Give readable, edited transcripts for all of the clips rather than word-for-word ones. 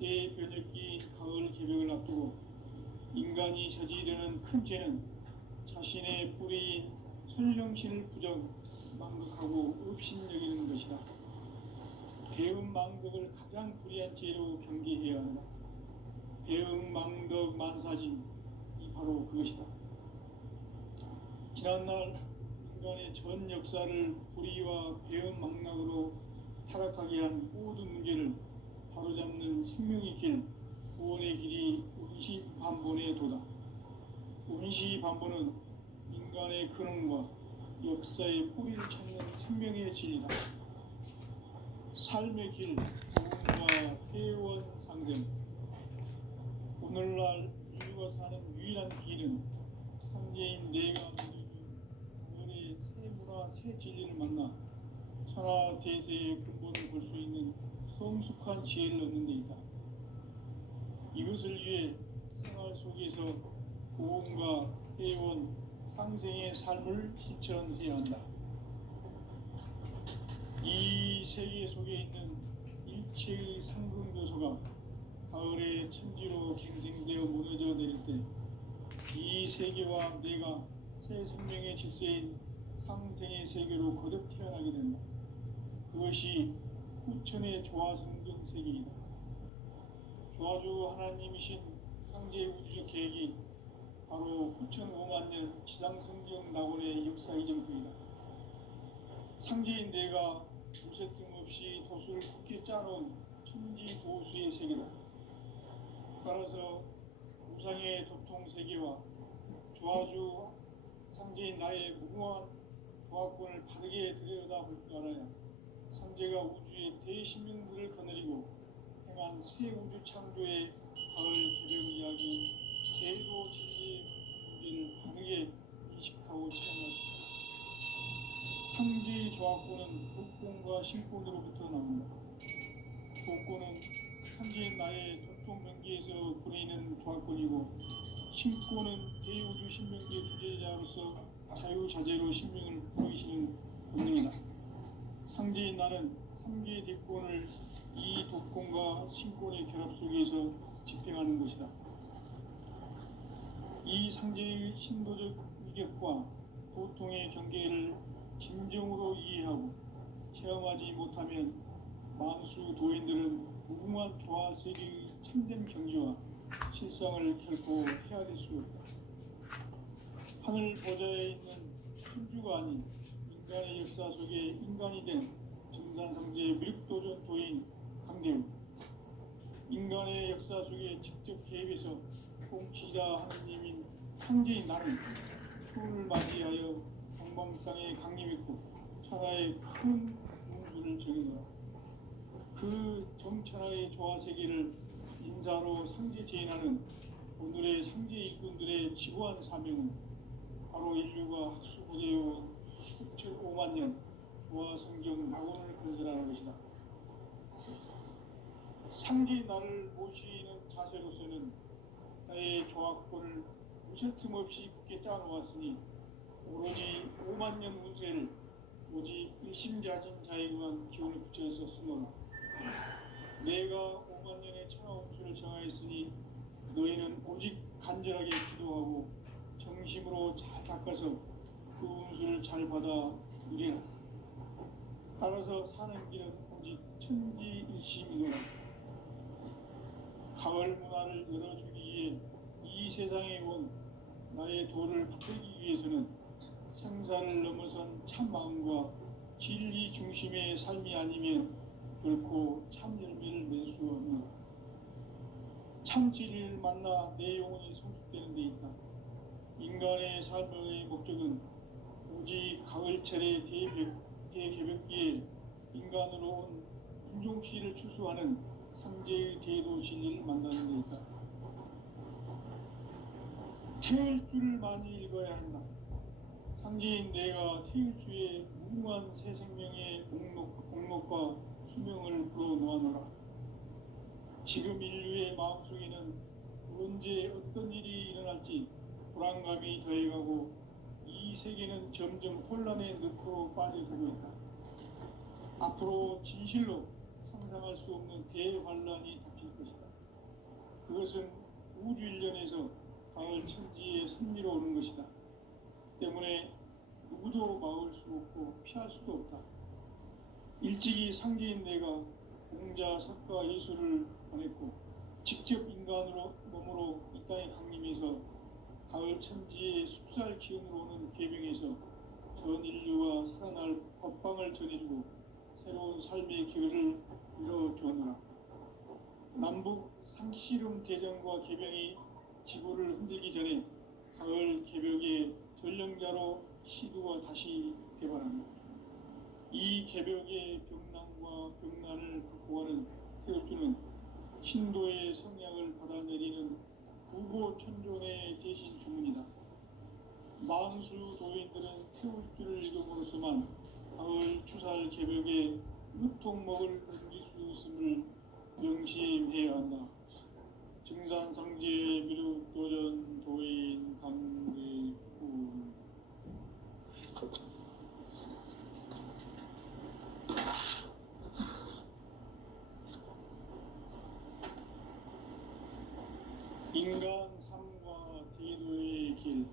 대변혁기인 가을 개벽을 앞두고 인간이 저지르는 큰 죄는 자신의 뿌리인 선령신을 망각하고 업신여기는 것이다. 배은망덕을 가장 불의한 죄로 경계해야 한다. 배은망덕 만사진이 바로 그것이다. 지난날 인간의 전 역사를 불의와 배은망락으로 타락하게 한 모든 문제를 바로잡는 생명의 길, 구원의 길이 운시반본의 도다. 운시반본은 인간의 근원과 역사의 뿌리를 찾는 생명의 진리다. 삶의 길, 구원과 회원 상생. 오늘날 인류가 사는 유일한 길은 삼재인 내가 가을의 새 문화, 새 진리를 만나 천하 대세의 근본을 볼 수 있는 성숙한 지혜를 얻는 데 있다. 이것을 위해 생활 속에서 고음과 회원, 상생의 삶을 실천해야 한다. 이 세계 속에 있는 일체의 상승 요소가 가을의 천지로 갱생되어 무너져 내릴 때 이 세계와 내가 새 생명의 질서인 상생의 세계로 거듭 태어나게 된다. 그것이 후천의 조화성경 세계이다. 조화주 하나님이신 상제 우주적 계획이 바로 후천 5만년 지상성경 낙원의 역사 이정표이다. 상제인 내가 무쇠 틈없이 도수를 굳게 짜놓은 천지 도수의 세계다. 따라서 우상의 도통 세계와 조화주 상제인 나의 무궁한 조화권을 바르게 들여다볼 줄 알아야 상제가 우주의 대신명들을 거느리고 행한 새 우주 창조의 가을 개벽 이야기, 제도 진리의 문제를 바르게 인식하고 체험할 수 있다. 상제의 조화권은 독권과 신권으로부터 나온다. 독권은 상제인 나의 도통 경계에서 보내는 조화권이고, 신권은 대우주 신명기의 주제자로서 자유자재로 신명을 부르시는 본능이다. 상제인 나는 3개의 대권을 이 독권과 신권의 결합 속에서 집행하는 것이다. 이 상제의 신도적 위격과 도통의 경계를 진정으로 이해하고 체험하지 못하면 만수 도인들은 무궁한 조화세계의 참된 경지와 실상을 결코 헤아릴 수 없다. 하늘 보좌에 있는 천주가 아닌 인간의 역사 속에 인간이 된 정산상제의 미륵도전 도인 강대우, 인간의 역사 속에 직접 개입해서 통치자 하느님인 상제인 나는 초를 맞이하여 동방땅에 강림했고 천하의 큰 운수를 정해노라. 그 정천하의 조화세계를 인사로 상제 제인하는 오늘의 상제 일꾼들의 지구한 사명은 바로 인류가 학수고대해온 5만 년 조화성경 낙원을 건설하는 것이다. 상제의 나를 모시는 자세로서는 나의 조화권을 무쇠 틈 없이 굳게 짜놓았으니 오로지 5만 년 운세를 오직 일심자진 자에게만 기운을 붙여서 쓰노라. 내가 5만 년의 천하 운수를 정하였으니 너희는 오직 간절하게 기도하고 정심으로 잘 닦아서 그 운수를 잘 받아 누리라. 따라서 사는 길은 오직 천지일심이노라. 가을 문화를 열어주기 위해 이 세상에 온 나의 도를 붙들기 위해서는 생사를 넘어선 참 마음과 진리 중심의 삶이 아니면 결코 참 열매를 맺을 수 없는 참 진리를 만나 내 영혼이 성숙되는 데 있다. 인간의 삶의 목적은 오직 가을철의 대개벽기에 인간으로 온 인종시를 추수하는 상제의 대도 진리를 만나는 데 있다. 태일주를 많이 읽어야 한다. 상제인 내가 태일주의 무궁한 새 생명의 목록과 수명을 불어놓아노라. 지금 인류의 마음속에는 언제 어떤 일이 일어날지 불안감이 더해가고 이 세계는 점점 혼란의 늪으로 빠져들고 있다. 앞으로 진실로 상상할 수 없는 대환란이 닥칠 것이다. 그것은 우주 일련에서 가을 천지의 섭리로 오는 것이다. 때문에 누구도 막을 수 없고 피할 수도 없다. 일찍이 상제인 내가 공자, 석가, 예수를 보냈고 직접 인간으로 몸으로 이 땅에 강림해서 가을 천지의 숲살 기운으로 오는 계명에서 전 인류가 살아날 법방을 전해주고 새로운 삶의 기회를 이뤄주었노라. 남북 상씨름 대전과 계명이 지구를 흔들기 전에 가을 개벽의 전령자로 시두가 다시 개발한다. 이 개벽의 병난과 병난을 극복하는 태울주는 신도의 성량을 받아내리는 구고천존의 대신 주문이다. 만수 도인들은 태울주를 읽음으로써만 가을 추살 개벽의 으통목을 넘길 수 있음을 명심해야 한다. 증산성제 미륵도전 도인 강대군. 인간 삶과 대도의 길.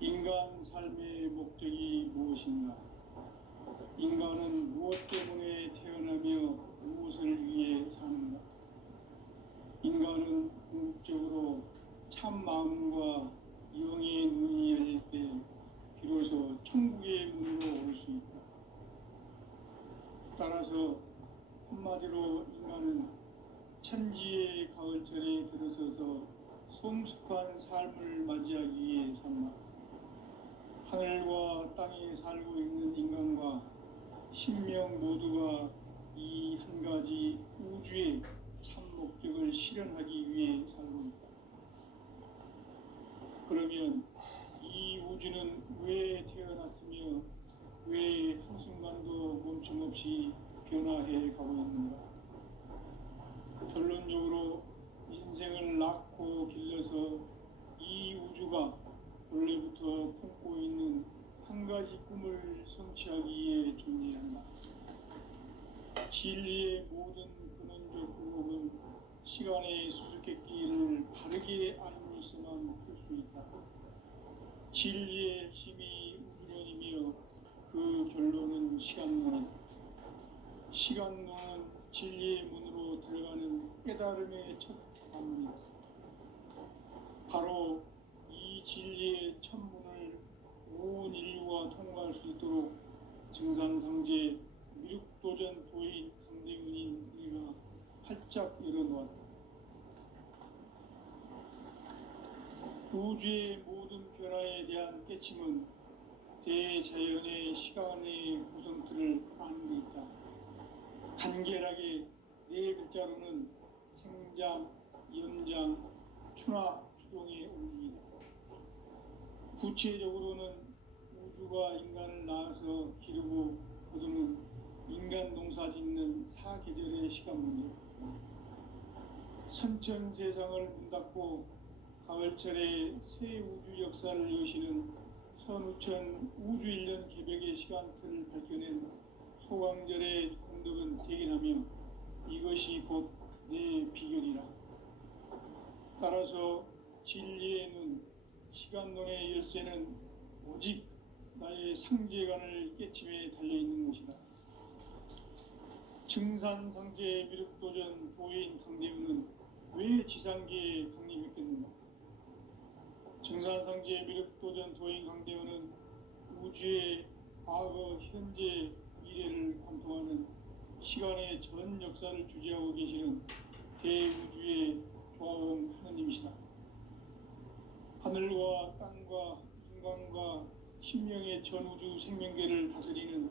인간 삶의 목적이 무엇인가? 인간은 무엇 때문에 태어나며 무엇을 위해 사는가? 인간은 궁극적으로 참 마음과 영의 눈이 열릴 때 비로소 천국의 문으로 올 수 있다. 따라서 한마디로 인간은 천지의 가을철에 들어서서 성숙한 삶을 맞이하기 위해 산다. 하늘과 땅에 살고 있는 인간과 신명 모두가 이 한 가지 우주의 참 목적을 실현하기 위해 살고 있다. 그러면 이 우주는 왜 태어났으며 왜 한순간도 멈춤없이 변화해 가고 있는가? 결론적으로 인생을 낳고 길러서 이 우주가 원래부터 품고 있는 한 가지 꿈을 성취하기 위해 존재한다. 진리의 모든 근원적 의혹은 시간의 수수께끼를 바르게 알므로서만 풀 수 있다. 진리의 핵심이 우주론이며 그 결론은 시간론이다. 시간론은 진리의 문으로 들어가는 깨달음의 첫 관문이다. 바로 이 진리의 첫 문을 온 인류가 통과할 수 있도록 증산성제 미륵도전 도인 강대훈인 네가 활짝 열어놓았다. 우주의 모든 변화에 대한 깨침은 대자연의 시간의 구성틀을 아는 데 있다. 간결하게 네 글자로는 생장, 연장, 추나 추동의 원리이다. 구체적으로는 우주가 인간을 낳아서 기르고 거두는 인간 농사 짓는 사계절의 시간 문제. 선천 세상을 문 닫고 가을철에 새 우주 역사를 여시는 선우천 우주 일년 개벽의 시간틀을 밝혀낸 소강절의 공덕은 대견하며 이것이 곧 내 비결이라. 따라서 진리의 눈, 시간론의 열쇠는 오직 나의 상제관을 깨침에 달려있는 것이다. 증산상제 미륵도전 도인 강대훈은 왜 지상계에 강림했겠는가? 증산상제 미륵도전 도인 강대훈은 우주의 과거, 현재, 미래를 관통하는 시간의 전 역사를 주재하고 계시는 대우주의 조화원 하느님이시다. 하늘과 땅과 인간과 신명의 전우주 생명계를 다스리는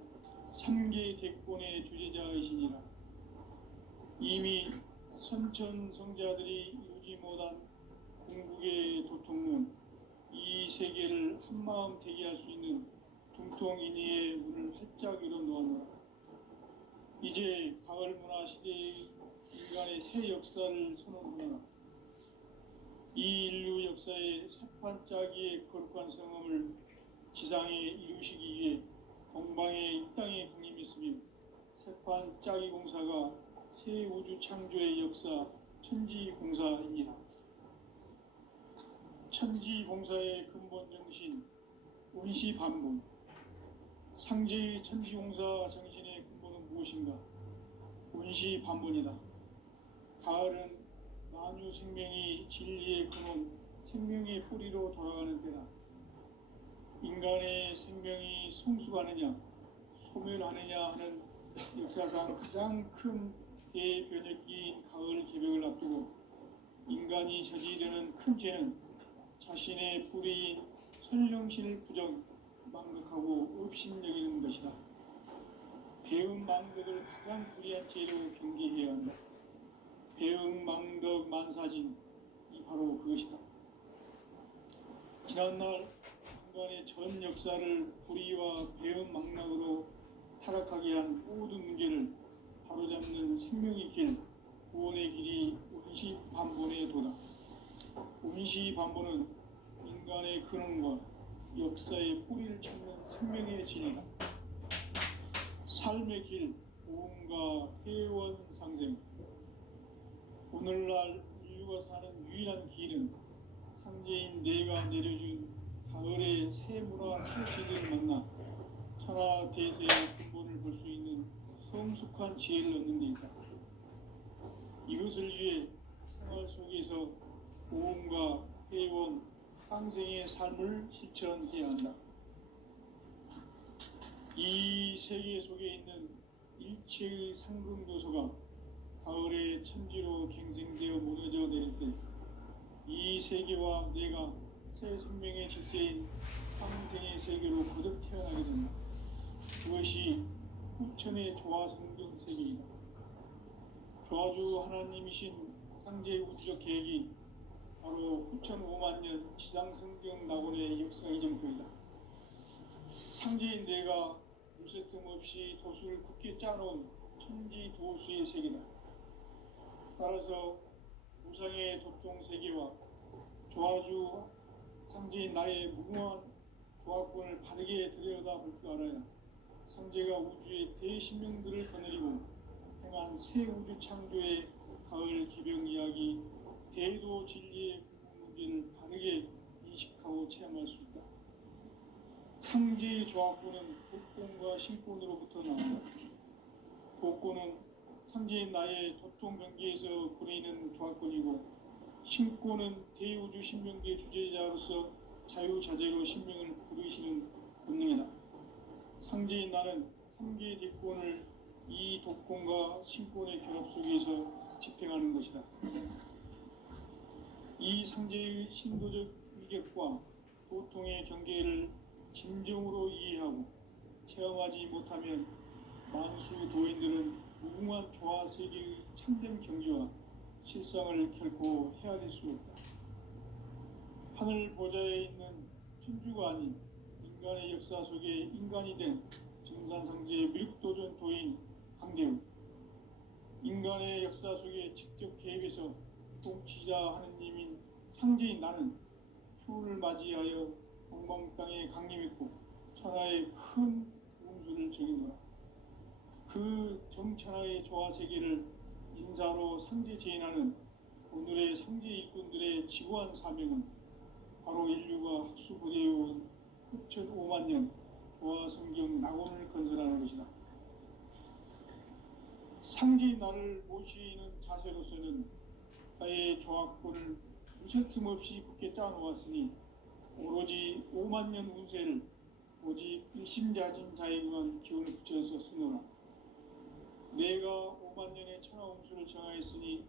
3개 대권의 주재자이시니라. 이미 선천성자들이 이루지 못한 궁극의 도통문, 이 세계를 한마음 되게 할 수 있는 중통인의의 문을 활짝 열어놓았노라. 이제 가을 문화 시대의 인간의 새 역사를 선언하노라. 이 인류 역사의 새판짜기의 거룩한 성험을 지상에 이루시기 위해 동방의 이 땅에 강림했으며 새판짜기 공사가 새 우주 창조의 역사 천지공사입니다. 천지공사의 근본 정신, 운시반본. 상제의 천지공사 정신의 근본은 무엇인가? 운시반본이다. 가을은 만유 생명이 진리의 근원, 생명의 뿌리로 돌아가는 때다. 인간의 생명이 성숙하느냐, 소멸하느냐 하는 역사상 가장 큰 대변혁기인 가을 개벽을 앞두고 인간이 저지르는 큰 죄는 자신의 뿌리인 선령신을 망각하고 업신여기는 것이다. 배은망덕을 가장 불의한 죄로 경계해야 한다. 배은망덕 만사진이 바로 그것이다. 지난날 인간의 전 역사를 불의와 배은망락으로 타락하게 한 모든 문제를 바로잡는 생명의 길, 구원의 길이 운시반본의 도다. 운시반본은 인간의 근원과 역사의 뿌리를 찾는 생명의 진이다. 삶의 길, 보험과 회원 상생. 오늘날 인류가 사는 유일한 길은 상제인 내가 내려준 가을의 새 문화 새 시대를 만나 천하 대세의 근본을 볼 수 있는 성숙한 지혜를 얻는 데 있다. 이것을 위해 생활 속에서 보험과 회원, 상생의 삶을 실천해야 한다. 이 세계 속에 있는 일체의 상승교소가 가을의 천지로 갱생되어 무너져 내릴 때 이 세계와 내가 새 생명의 질서인 상생의 세계로 거듭 태어나게 된다. 그것이 후천의 조화성경 세계이다. 조화주 하나님이신 상제의 우주적 계획이 바로 후천 5만년 지상성경 낙원의 역사 이정표이다. 상제인 내가 물새 틈 없이 도수를 굳게 짜놓은 천지 도수의 세계다. 따라서 우상의 독종 세계와 조화주 상제인 나의 무궁한 조화권을 바르게 들여다볼 줄 알아야 상제가 우주의 대신명들을 거느리고 행한 새 우주 창조의 가을 개벽 이야기, 대도 진리의 문제를 바르게 인식하고 체험할 수 있다. 상제의 조화권은 독권과 신권으로부터 나온다. 독권은 상제인 나의 도통 경계에서 부리는 조화권이고, 신권은 대우주 신명계 주제자로서 자유자재로 신명을 부르시는 본능이다. 상제인 나는 3개의 대권을 이 독권과 신권의 결합 속에서 집행하는 것이다. 이 상제의 신도적 위격과 도통의 경계를 진정으로 이해하고 체험하지 못하면 만수 도인들은 무궁한 조화세계의 참된 경지와 실상을 결코 헤아릴 수 없다. 하늘 보좌에 있는 천주가 아닌 인간의 역사 속에 인간이 된 증산상제의 밀도전 도인 강대우, 인간의 역사 속에 직접 개입해서 통치자 하느님인 상제인 나는 추운을 맞이하여 동방 땅에 강림했고 천하의 큰 운수를 정해놓아 그 정천하의 조화세계를 인사로 상제 제인하는 오늘의 상제 일꾼들의 지구한 사명은 바로 인류가 학수부대해온 후천 5만년 조화성경 낙원을 건설하는 것이다. 상제인 나를 모시는 자세로서는 나의 조화권을 무쇠 틈 없이 굳게 짜놓았으니 오로지 5만년 운세를 오직 일심자진 자에게만 기운을 붙여서 쓰노라. 내가 5만년의 천하 운수를 정하였으니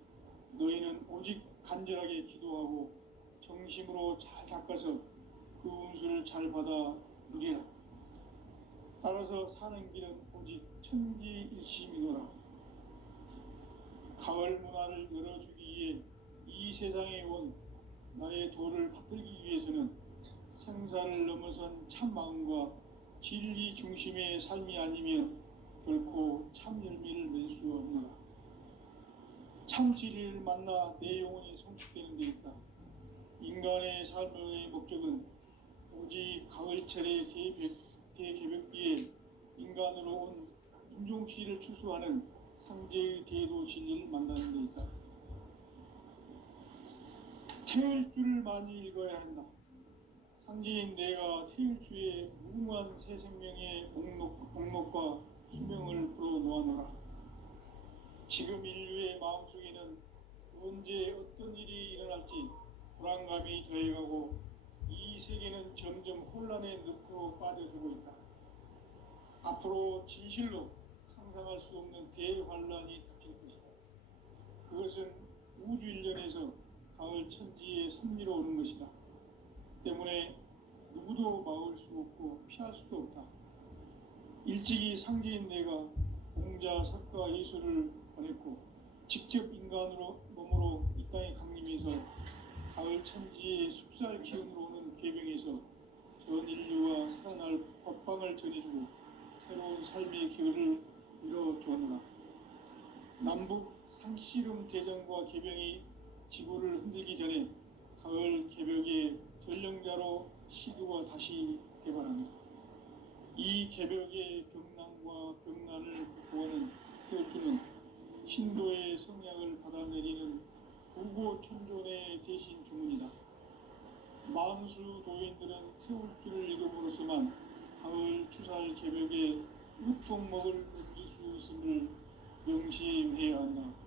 너희는 오직 간절하게 기도하고 정심으로 잘 닦아서 그 운수를 잘 받아 누리라. 따라서 사는 길은 오직 천지일심이노라. 가을 문화를 열어주기 위해 이 세상에 온 나의 도를 받들기 위해서는 생사를 넘어선 참 마음과 진리 중심의 삶이 아니면 결코 참 열매를 맺을 수 없노라. 참 진리를 만나 내 영혼이 성숙되는 데 있다. 인간의 삶의 목적은 오직 가을철의 대개벽기에 인간으로 온 인종시를 추수하는 상제의 대도 진리를 만나는 데 있다. 태일주를 많이 읽어야 한다. 상제인 내가 태일주의 무궁한 새 생명의 목록과 수명을 불어놓아노라. 지금 인류의 마음속에는 언제 어떤 일이 일어날지 불안감이 더해가고 이 세계는 점점 혼란의 늪으로 빠져들고 있다. 앞으로 진실로 상상할 수 없는 대환란이 닥칠 것이다. 그것은 우주 일련에서 가을 천지의 섭리로 오는 것이다. 때문에 누구도 막을 수 없고 피할 수도 없다. 일찍이 상제인 내가 공자, 석가, 예수를 보냈고 직접 인간으로 몸으로 이 땅에 강림해서 가을 천지의 숲살 기운으로 오는 계명에서 전 인류와 살아날 법방을 전해주고 새로운 삶의 기회를 이뤄주었노라. 남북 상씨름 대전과 개병이 지구를 흔들기 전에 가을 개벽의 전령자로 시두가 다시 개발합니다. 이 개벽의 병난과 병난을 극복하는 태울주는 신도의 성약을 받아내리는 구고천존의 대신 주문이다. 만수 도인들은 태울주를 읽음으로써만 가을 추살 개벽의 으통목을 넘길 수 있음을 명심해야 한다.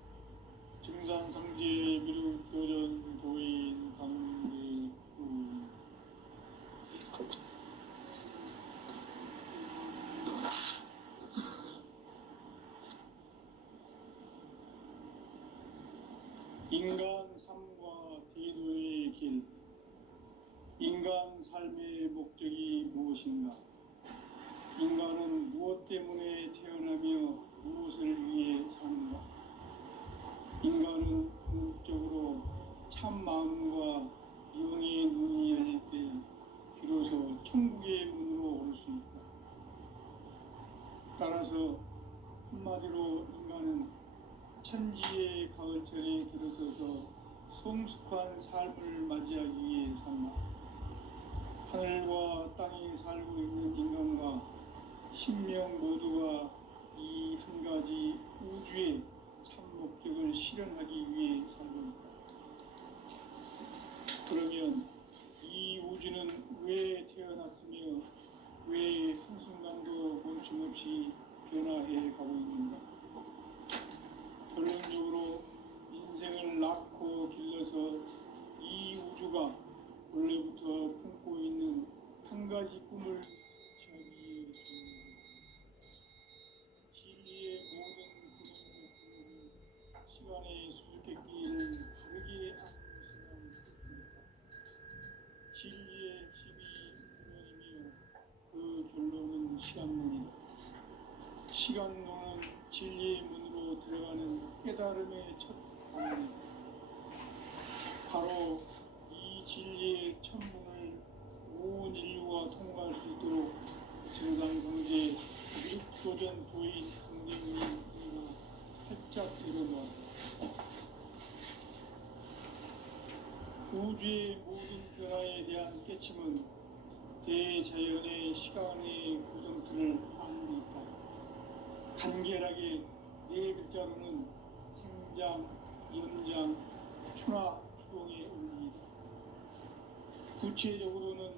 증산상제 미륵도전 도인 강대구 인간 삶과 대도의 길. 인간 삶의 목적이 무엇인가? 인간은 무엇 때문에 태어나며 무엇을 위해 사는가? 인간은 궁극적으로 참 마음과 영의 눈이 열릴 때 비로소 천국의 문으로 올 수 있다. 따라서 한마디로 인간은 천지의 가을철에 들어서서 성숙한 삶을 맞이하기 위해 산다. 하늘과 땅에 살고 있는 인간과 신명 모두가 이 한 가지 우주의 참 목적을 실현하기 위해 살고 있다. 그러면 이 우주는 왜 태어났으며 왜 한순간도 멈춤없이 변화해 가고 있는가? 결론적으로 인생을 낳고 길러서 이 우주가 원래부터 품고 있는 한 가지 꿈을 이루기 위해 진리의 모든 구원과 시간의 수수께끼를 다르게 안는 시간. 진리의 힘이 구원이며 그 결론은 시간론이다. 시간론은 진리의 문으로 들어가는 깨달음의 첫 방문이다. 바로 이 진리의 첫 문을 온 인류가 통과할 수 있도록 증산성제 미륵도전 도인 강림민이가 활짝 열어놓았다. 우주의 모든 변화에 대한 깨침은 대자연의 시간의 구성틀을 아는 데 있다. 간결하게 네 글자로는 생장, 연장, 추나 추동의 원리이다. 구체적으로는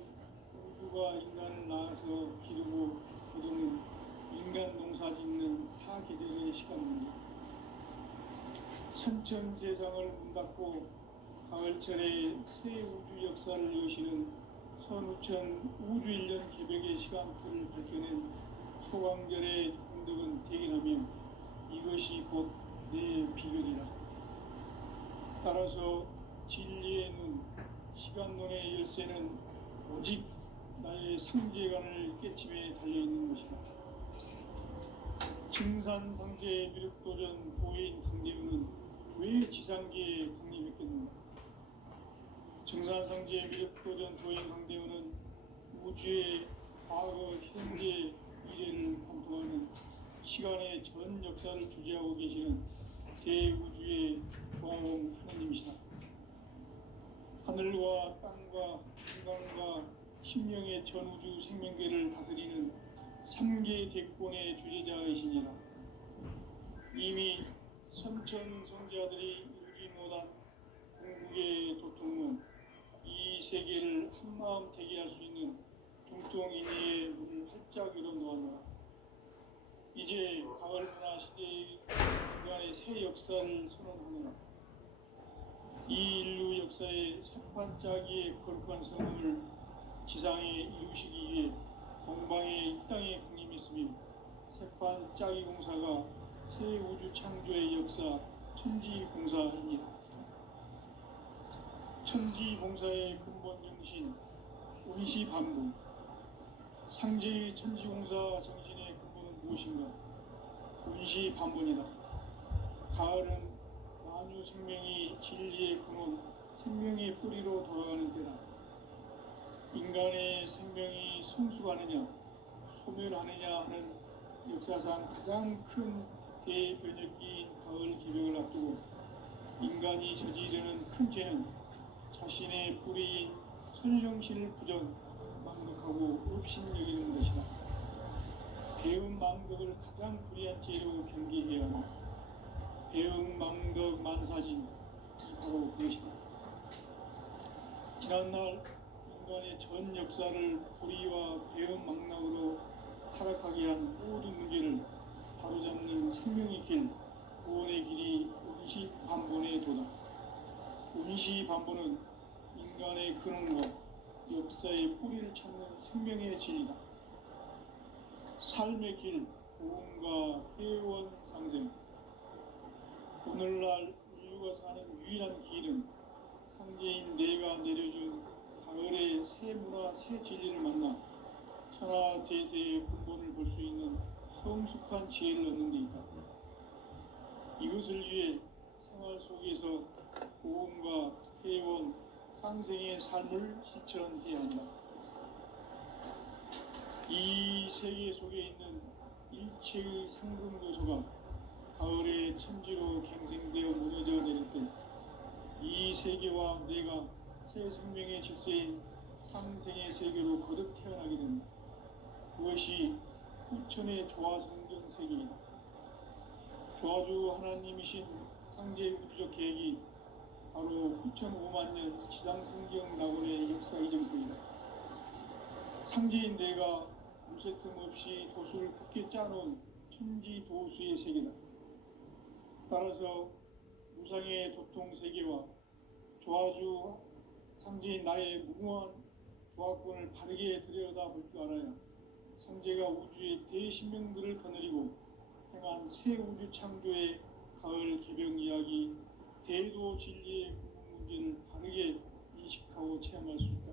우주가 인간을 낳아서 기르고 거두는 인간 농사 짓는 사계절의 시간입니다. 선천 세상을 문 닫고 가을철에 새 우주 역사를 여시는 선우천 우주일년 개벽의 시간틀을 밝혀낸 소강절의 공덕은 대견하며 이것이 곧 내 비결이라. 따라서 진리의 눈, 시간론의 열쇠는 오직 나의 상제관을 깨침에 달려있는 것이다. 증산상제 미륵도전 도인 강대우는 왜 지상계에 강림했겠는가? 증산상제 미륵도전 도인 강대우는 우주의 과거, 현재, 미래를 관통하는 시간의 전 역사를 주재하고 계시는 대우주의 조화봉 하나님이시다. 하늘과 땅과 인간과 신명의 전우주 생명계를 다스리는 3개 대권의 주재자이시니라. 이미 선천 성자들이 이루지 못한 궁극의 도통은 이 세계를 한마음 되게 할 수 있는 중통인의 문을 활짝 열어 놓았노라. 이제 가을 문화 시대의 인간의 새 역사를 선언하노라. 이 인류 역사의 새반짝이의 거룩한 성공을 지상에 이루시기 위해 동방의 이 땅에 강림했으며 새반짝이 공사가 새 우주 창조의 역사 천지공사입니다. 천지공사의 근본 정신 운시반복. 상제의 천지공사 정신의 근본은 무엇인가? 운시반복이다. 가을은 만유 생명이 진리의 근원, 생명의 뿌리로 돌아가는 때다. 인간의 생명이 성숙하느냐, 소멸하느냐 하는 역사상 가장 큰 대변혁기인 가을 개벽을 앞두고 인간이 저지르는 큰 죄는 자신의 뿌리인 선령신을 부정, 망극하고 업신여기는 것이다. 배움 망덕을 가장 불의한 죄로 경계해야 하나 배움 망덕 만사진 바로 그것이다. 지난날 인간의 전 역사를 불의와 배움 망락으로 타락하게 한 모든 문제를 바로잡는 생명의 길, 구원의 길이 운시반본의 도다. 운시반본은 인간의 근원과 역사의 뿌리를 찾는 생명의 진리다. 삶의 길, 보험과 회원 상생. 오늘날 인류가 사는 유일한 길은 상제인 내가 내려준 가을의 새 문화, 새 진리를 만나 천하 대세의 근본을 볼 수 있는 성숙한 지혜를 얻는 데 있다. 이것을 위해 생활 속에서 보험과 회원, 상생의 삶을 실천해야 한다. 이 세계 속에 있는 일체의 상근교소가 가을의 천지로 갱생되어 무너져 내릴 때 이 세계와 내가 새 생명의 질서인 상생의 세계로 거듭 태어나게 된다. 그것이 후천의 조화성경 세계이다. 조화주 하나님이신 상제 우주적 계획이 바로 후천 5만 년 지상성경 낙원의 역사 이전부이다. 상제인 내가 무쇠틈 없이 도수를 굳게 짜놓은 천지 도수의 세계다. 따라서 무상의 도통 세계와 조화주 상제인 나의 무궁한 조화권을 바르게 들여다볼 줄 알아야 상제가 우주의 대신명들을 거느리고 행한 새 우주 창조의 가을 개벽 이야기, 대도 진리의 궁극 문제를 바르게 인식하고 체험할 수 있다.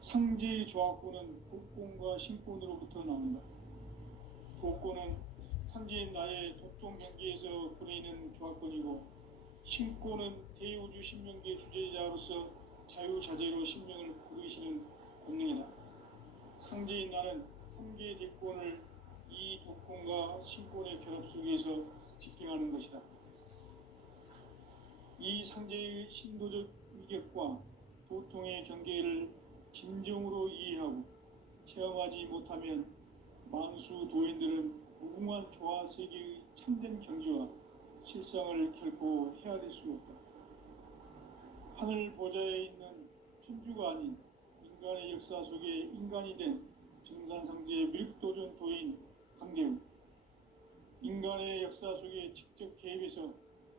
상제의 조화권은 복권과 신권으로부터 나온다. 복권은 상제인 나의 도통 경계에서 보내는 조화권이고, 신권은 대우주 신명계 주제자로서 자유자재로 신명을 부르시는 권능이다. 상제인 나는 3개의 대권을 이 도권과 신권의 결합 속에서 집행하는 것이다. 이 상제의 신도적 위격과 도통의 경계를 진정으로 이해하고 체험하지 못하면 만수 도인들은 무궁한 조화 세계의 참된 경지와 실상을 결코 헤아릴 수 없다. 하늘 보좌에 있는 천주가 아닌 인간의 역사 속에 인간이 된 정산상제의 밀도전 도인 강대우, 인간의 역사 속에 직접 개입해서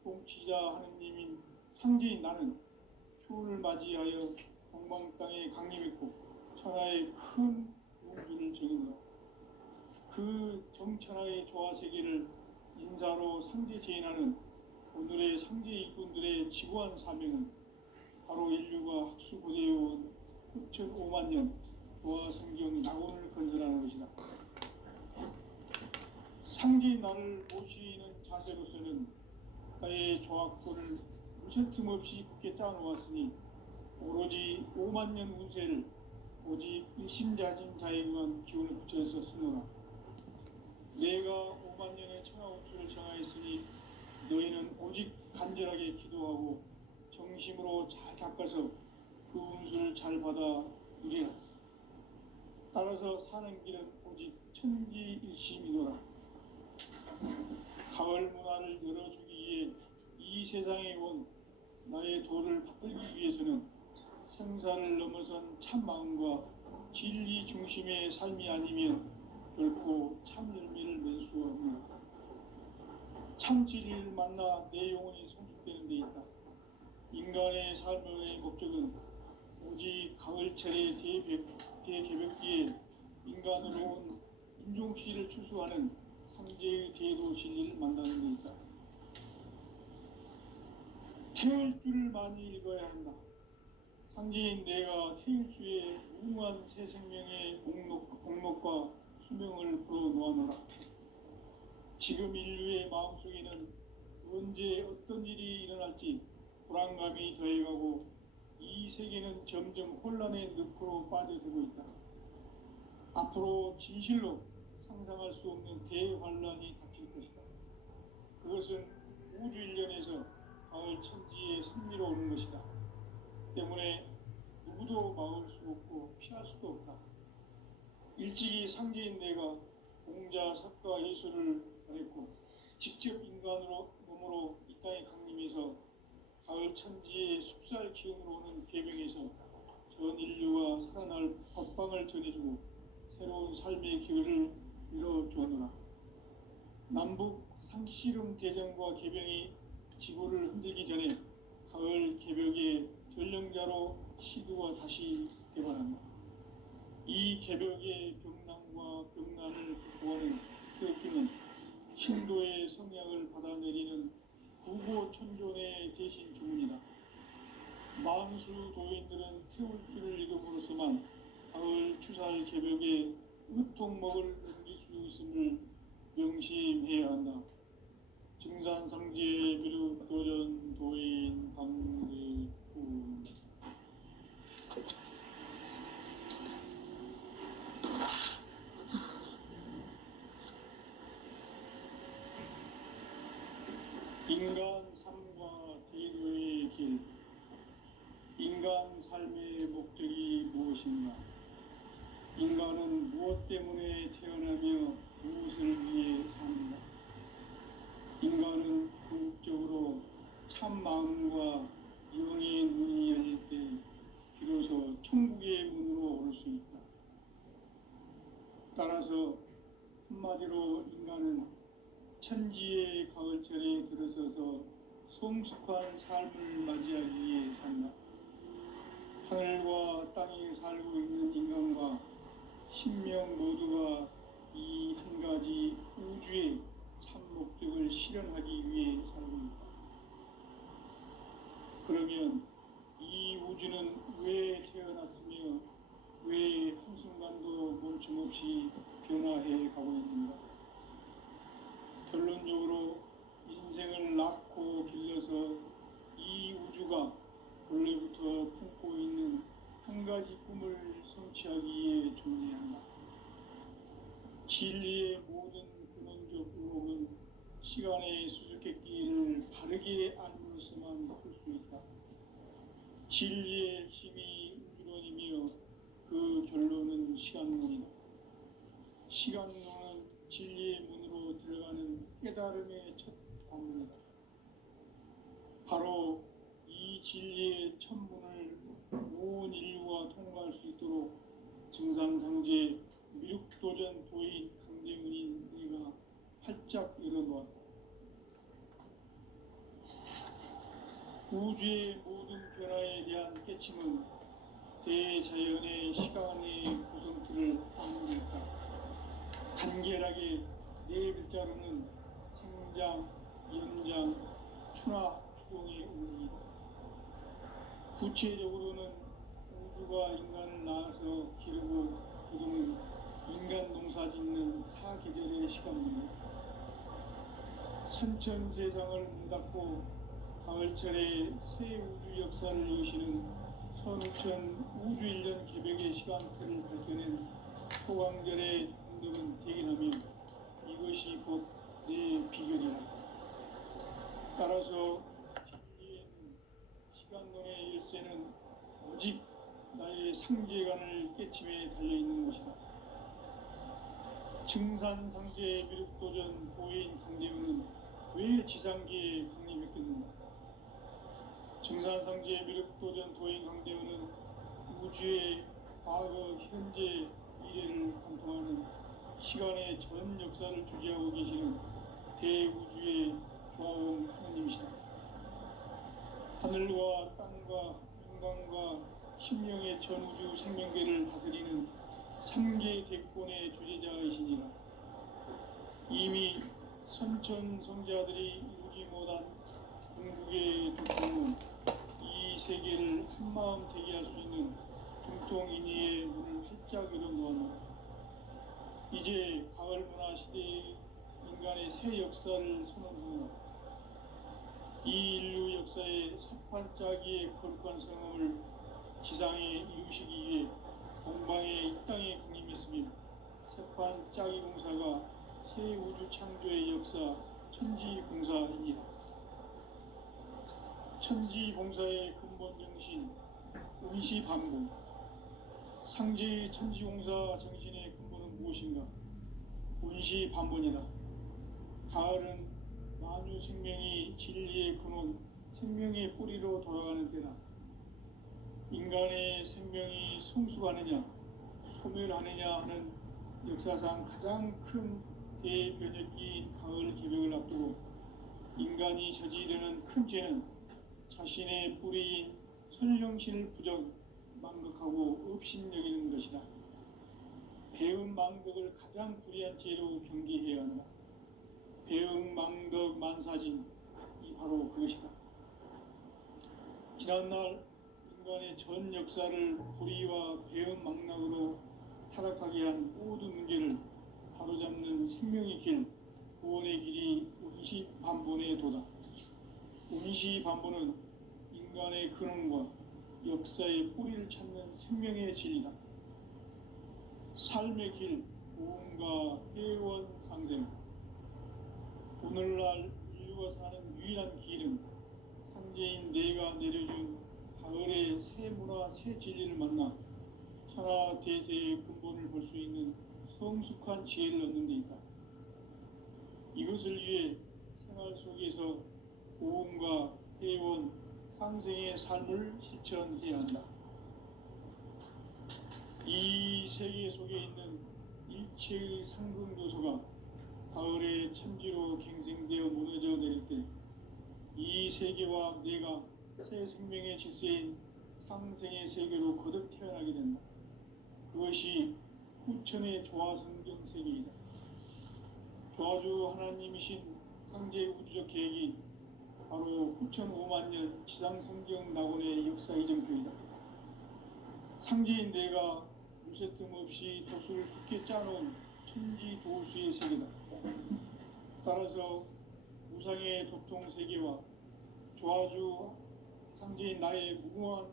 통치자 하느님인 상제인 나는 추운을 맞이하여 동방 땅에 강림했고 천하의 큰 용주를 정했노라. 그 정천하의 조화 세계를 인사로 상제 제인하는 오늘의 상제 일꾼들의 지구한 사명은 바로 인류가 학수고대해온 후천 5만 년 조화 성경 낙원을 건설하는 것이다. 상제인 나를 모시는 자세로서는 나의 조화권을 무쇠틈 없이 굳게 짜놓았으니 오로지 5만 년 운세를 오직 일심자진 자에게만 기운을 붙여서 쓰노라. 내가 5만 년의 천하 운수를 정하였으니 너희는 오직 간절하게 기도하고 정심으로 잘 닦아서 그 운수를 잘 받아 누리라. 따라서 사는 길은 오직 천지일심이노라. 가을 문화를 열어주기 위해 이 세상에 온 나의 도를 붙들기 위해서는 생사를 넘어선 참 마음과 진리 중심의 삶이 아니면 결코 참 열매를 맺을 수 없는 참 진리를 만나 내 영혼이 성숙되는 데 있다. 인간의 삶의 목적은 오직 가을철의 대개벽기에 인간으로 온 인종씨를 추수하는 상제의 대도 진리를 만나는 데 있다. 태일 줄을 많이 읽어야 한다. 상제인 내가 태일주의 무궁한 새 생명의 목록과 수명을 풀어놓아노라. 지금 인류의 마음속에는 언제 어떤 일이 일어날지 불안감이 더해가고 이 세계는 점점 혼란의 늪으로 빠져들고 있다. 앞으로 진실로 상상할 수 없는 대환란이 닥칠 것이다. 그것은 우주 일련에서 가을 천지의 승리로 오는 것이다. 때문에 누구도 막을 수 없고 피할 수도 없다. 일찍이 상제인 내가 공자, 석가, 예수를 보냈고 직접 인간으로 몸으로 이 땅에 강림해서 가을 천지의 숲살 기운으로 오는 계명에서 전 인류가 살아날 법방을 전해주고 새로운 삶의 기회를 열어주었노라. 남북 상씨름 대전과 개병이 지구를 흔들기 전에 가을 개벽의 전령자로 시도가 다시 개발한다. 이 개벽의 병난과 병난을 극복하는 태극기는 신도의 성향을 받아내리는 구고천존의 대신 주문이다. 만수 도인들은 태울줄을 읽음으로써만 가을 추살 개벽에 의통목을 넘길 수 있음을 명심해야 한다. 증산상제 비륵도전 도인 강대구 인간 삶과 대도의 길. 인간 삶의 목적이 무엇인가? 인간은 무엇 때문에 태어나며 무엇을 위해 삽니다. 인간은 궁극적으로 참 마음과 영의 눈이 열릴 때 비로소 천국의 문으로 오를 수 있다. 따라서 한마디로 인간은 천지의 가을철에 들어서서 성숙한 삶을 맞이하기 위해 산다. 하늘과 땅에 살고 있는 인간과 신명 모두가 이 한 가지 우주의 참 목적을 실현하기 위해 살고 있다. 그러면 이 우주는 왜 태어났으며 왜 한순간도 멈춤없이 변화해 가고 있는가? 결론적으로 인생을 낳고 길러서 이 우주가 원래부터 품고 있는 한 가지 꿈을 성취하기 위해 존재한다. 진리의 모든 근원적 의혹은 시간의 수수께끼를 바르게 알므로서만 풀 수 있다. 진리의 핵심이 우주론이며 그 결론은 시간론이다. 시간론은 진리의 문으로 들어가는 깨달음의 첫 관문이다. 바로 이 진리의 첫 문을 온 인류가 통과할 수 있도록 증산상제 미륵도전 도인 강대문인 내가 활짝 열어놓았다. 우주의 모든 변화에 대한 깨침은 대자연의 시간의 구성틀을 확인했다. 간결하게 네 글자로는 생장, 연장, 추나 추동의 의미이다. 구체적으로는 우주가 인간을 낳아서 기르고 거두는 인간 농사 짓는 사계절의 시간입니다. 선천 세상을 문 닫고 가을철에 새 우주 역사를 여시는 선우천 우주일년 개벽의 시간틀을 밝혀낸 소강절의 공덕은 대견하며 이것이 곧 내 비결이라. 따라서 진리에는 시간론의 열쇠는 오직 나의 상제관을 깨침에 달려있는 것이다. 증산상제 미륵도전 도인 강대문은 왜 지상계에 강림했겠는가? 증산상제 미륵도전 도인 강대원은 우주의 과거, 현재, 미래를 관통하는 시간의 전 역사를 주재하고 계시는 대우주의 조화원 하나님이시다. 하늘과 땅과 인간과 심령의 전우주 생명계를 다스리는 삼계 대권의 주재자이시니라. 이미 선천성자들이 이루지 못한 궁극의 두통은 이 세계를 한마음 되게 할 수 있는 중통인의의 문을 활짝 열어놓았노라. 이제 가을 문화 시대의 인간의 새 역사를 선언하노라. 이 인류 역사의 첫 반짝이의 거룩한 성함을 지상에 이루시기 위해 동방의 이 땅에 강림했으며 새반짝이 공사가 새 우주 창조의 역사 천지공사이니라. 천지공사의 근본 정신 운시반복. 상제의 천지공사 정신의 근본은 무엇인가? 운시반복이다. 가을은 만유 생명이 진리의 근원, 생명의 뿌리로 돌아가는 때다. 인간의 생명이 성숙하느냐, 소멸하느냐 하는 역사상 가장 큰 대변혁기인 가을 개벽을 앞두고 인간이 저지르는 큰 죄는 자신의 뿌리인 선령신을 부정, 망극하고 업신여기는 것이다. 배음 망덕을 가장 불의한 죄로 경계해야 한다. 배음 망덕 만사진이 바로 그것이다. 지난날 인간의 전 역사를 불의와 배음 망락으로 타락하게 한 모든 문제를 바로잡는 생명의 길, 구원의 길이 운시반본의 도다. 운시반본은 인간의 근원과 역사의 뿌리를 찾는 생명의 진리다. 삶의 길, 고음과 회원 상생. 오늘날 인류가 사는 유일한 길은 상제인 내가 내려준 가을의 새 문화, 새 진리를 만나 천하 대세의 근본을 볼 수 있는 성숙한 지혜를 얻는 데 있다. 이것을 위해 생활 속에서 고음과 회원, 상생의 삶을 실천해야 한다. 이 세계 속에 있는 일체의 상금 요소가 가을의 천지로 갱생되어 무너져 내릴 때 이 세계와 내가 새 생명의 질서인 상생의 세계로 거듭 태어나게 된다. 그것이 후천의 조화성경 세계이다. 조화주 하나님이신 상제 우주적 계획이 바로 후천 5만 년 지상성경 낙원의 역사 이정표이다. 상제인 내가 무쇠 틈 없이 도수를 굳게 짜놓은 천지 도수의 세계다. 따라서 무상의 도통 세계와 조화주 상제인 나의 무궁한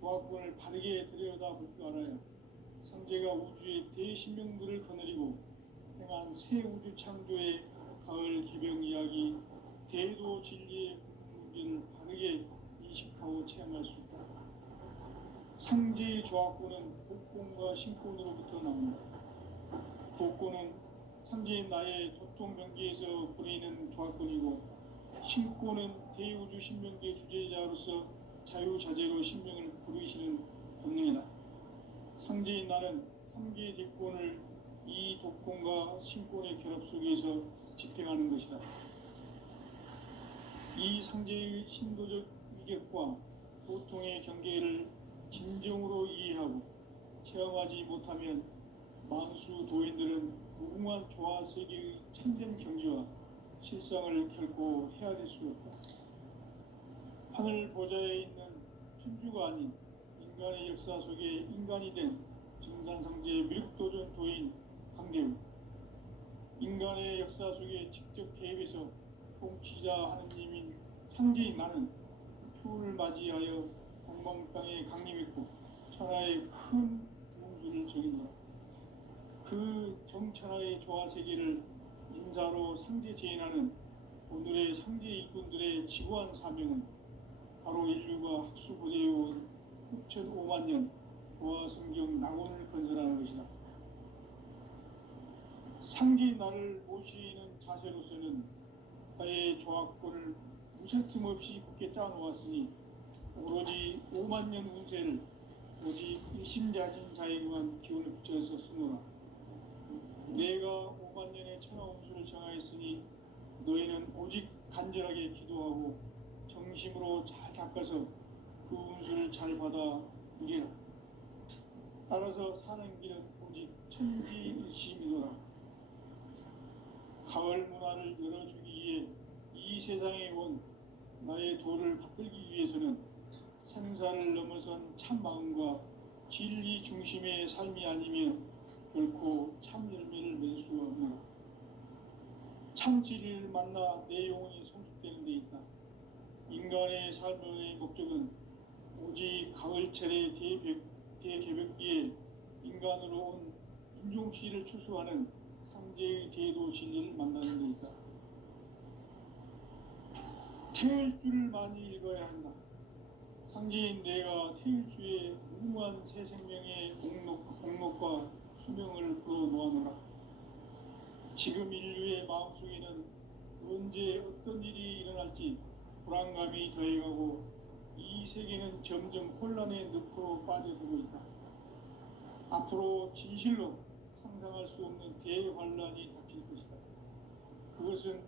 조화권을 바르게 들여다볼 줄 알아야 상제가 우주의 대신명들을 거느리고 행한 새 우주 창조의 가을 기병 이야기, 대도 진리의 문제를 바르게 인식하고 체험할 수 있다. 상제의 조화권은 복권과 신권으로부터 나온다. 복권은 상제인 나의 도통 경계에서 보내는 조화권이고, 신권은 대우주 신명계 주제자로서 자유자재로 신명을 부르시는 권능이다. 상제인 나는 3개의 대권을 이 독권과 신권의 결합 속에서 집행하는 것이다. 이 상제의 신도적 위격과 보통의 경계를 진정으로 이해하고 체험하지 못하면 만수 도인들은 무궁한 조화 세계의 참된 경지와 실상을 결코 헤아릴 수 없다. 하늘 보좌에 있는 천주가 아닌 인간의 역사 속에 인간이 된 증산상제 미륵도전 도인 강대우, 인간의 역사 속에 직접 개입해서 통치자 하느님인 상제인 나는 추운을 맞이하여 동방 땅에 강림했고 천하의 큰 무수를 적인다. 그 정천하의 조화세계를 인사로 상제 재현하는 오늘의 상제 일꾼들의 지구한 사명은 바로 인류가 학수고대해온 6,5만 년 조화성경 낙원을 건설하는 것이다. 상제인 나를 모시는 자세로서는 나의 조화권을 무쇠 틈 없이 굳게 짜놓았으니 오로지 5만 년 운세를 오직 일심자진 자에게만 기운을 붙여서 쓰노라. 내가 5만 년의 천하 운수를 정하였으니 너희는 오직 간절하게 기도하고 정심으로 잘 닦아서 그 운수를 잘 받아 누리라. 따라서 사는 길은 오직 천지일심이노라. 가을 문화를 열어주기 위해 이 세상에 온 나의 도를 받들기 위해서는 생사를 넘어선 참 마음과 진리 중심의 삶이 아니면 결코 참 열매를 맺을 수 없노라. 참 진리를 만나 내 영혼이 성숙되는 데 있다. 인간의 삶의 목적은 오직 가을철의 대개벽기에 인간으로 온 인종씨를 추수하는 상제의 대도 진리를 만나는 데 있다. 태일주를 많이 읽어야 한다. 상제인 내가 태일주의 무모한 새 생명의 목록과 수명을 풀어놓아노라. 지금 인류의 마음속에는 언제 어떤 일이 일어날지 불안감이 더해가고 이 세계는 점점 혼란의 늪으로 빠져들고 있다. 앞으로 진실로 상상할 수 없는 대환란이 닥칠 것이다. 그것은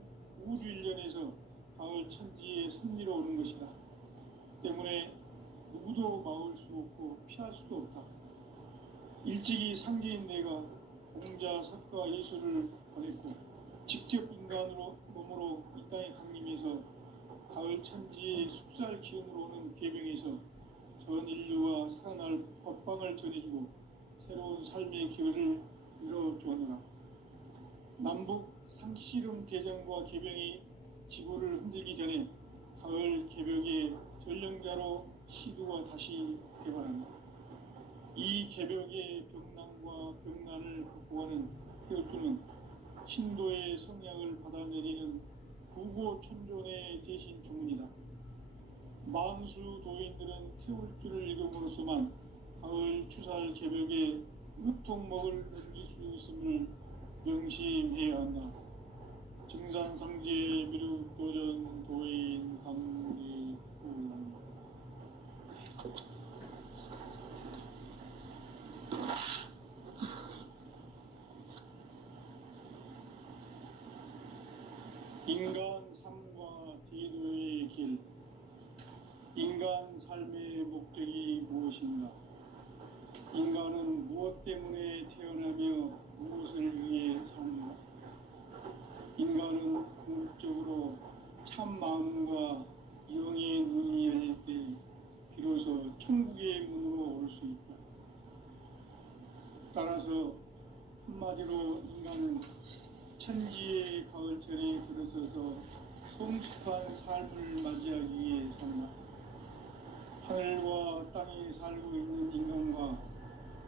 우주 일련에서 가을 천지의 섭리로 오는 것이다. 때문에 누구도 막을 수 없고 피할 수도 없다. 일찍이 상제인 내가 공자, 석가, 예수를 보냈고 직접 인간으로 몸으로 이 땅에 강림해서 가을 천지의 숙살 기운으로 오는 계병에서 전 인류와 살아날 법방을 전해주고 새로운 삶의 기회를 열어주었노라. 남북 상씨름 대전과 계병이 지구를 흔들기 전에 가을 개벽의 전령자로 시도가 다시 개발한다. 이 개벽의 병난과 병난을 극복하는 태어주는 신도의 성향을 받아내리는 구고천존의 대신 주문이다. 만수 도인들은 태울주를 읽음으로써만 가을 추살 개벽의 으통목을 넘길 수 있음을 명심해야 한다. 증산상제 미륵도전 도인 강리군. 인간 삶과 대도의 길. 인간 삶의 목적이 무엇인가? 인간은 무엇 때문에 태어나며 무엇을 위해 사는가? 인간은 궁극적으로 참 마음과 영의 눈이 열릴 때 비로소 천국의 문으로 올 수 있다. 따라서 한마디로 인간은 천지의 가을철에 들어서서 성숙한 삶을 맞이하기 위해 산다. 하늘과 땅에 살고 있는 인간과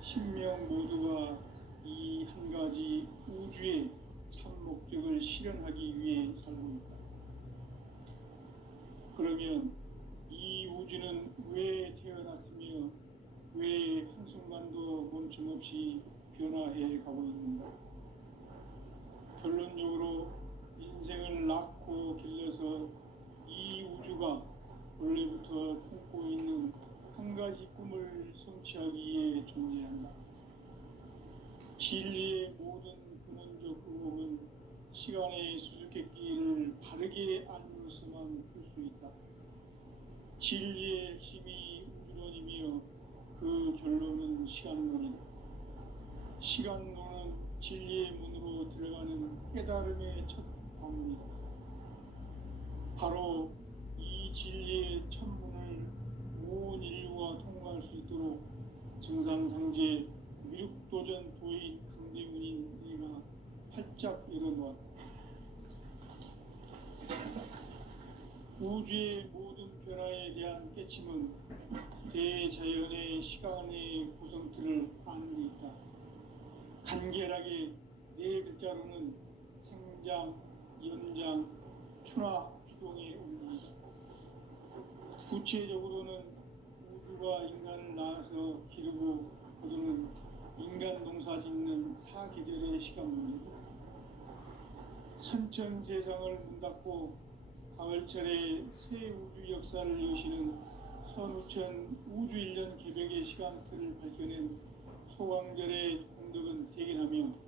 신명 모두가 이 한 가지 우주의 참 목적을 실현하기 위해 살고 있다. 그러면 이 우주는 왜 태어났으며 왜 한순간도 멈춤없이 변화해 가고 있는가? 결론적으로 인생을 낳고 길러서 이 우주가 원래부터 품고 있는 한 가지 꿈을 성취하기 위해 존재한다. 진리의 모든 근원적 의혹은 시간의 수수께끼를 바르게 알므로서만 풀 수 있다. 진리의 핵심이 우주론이며 그 결론은 시간론이다. 시간론은 진리의 문으로 들어가는 깨달음의 첫 방문이다. 바로 이 진리의 첫 문을 온 인류가 통과할 수 있도록 정상상제 미륵도전 도인 강대문인 내가 활짝 열어놓았다. 우주의 모든 변화에 대한 깨침은 대자연의 시간의 구성틀을 아는 데 있다. 간결하게 네 글자로는 생장, 연장, 추나 추동의 원리이다. 구체적으로는 우주가 인간을 낳아서 기르고 거두는 인간 농사 짓는 사계절의 시간 문제다. 선천 세상을 문 닫고 가을철에 새 우주 역사를 여시는 선우천 우주일년 개벽의 시간틀을 밝혀낸 소광절의 공덕은 대견하며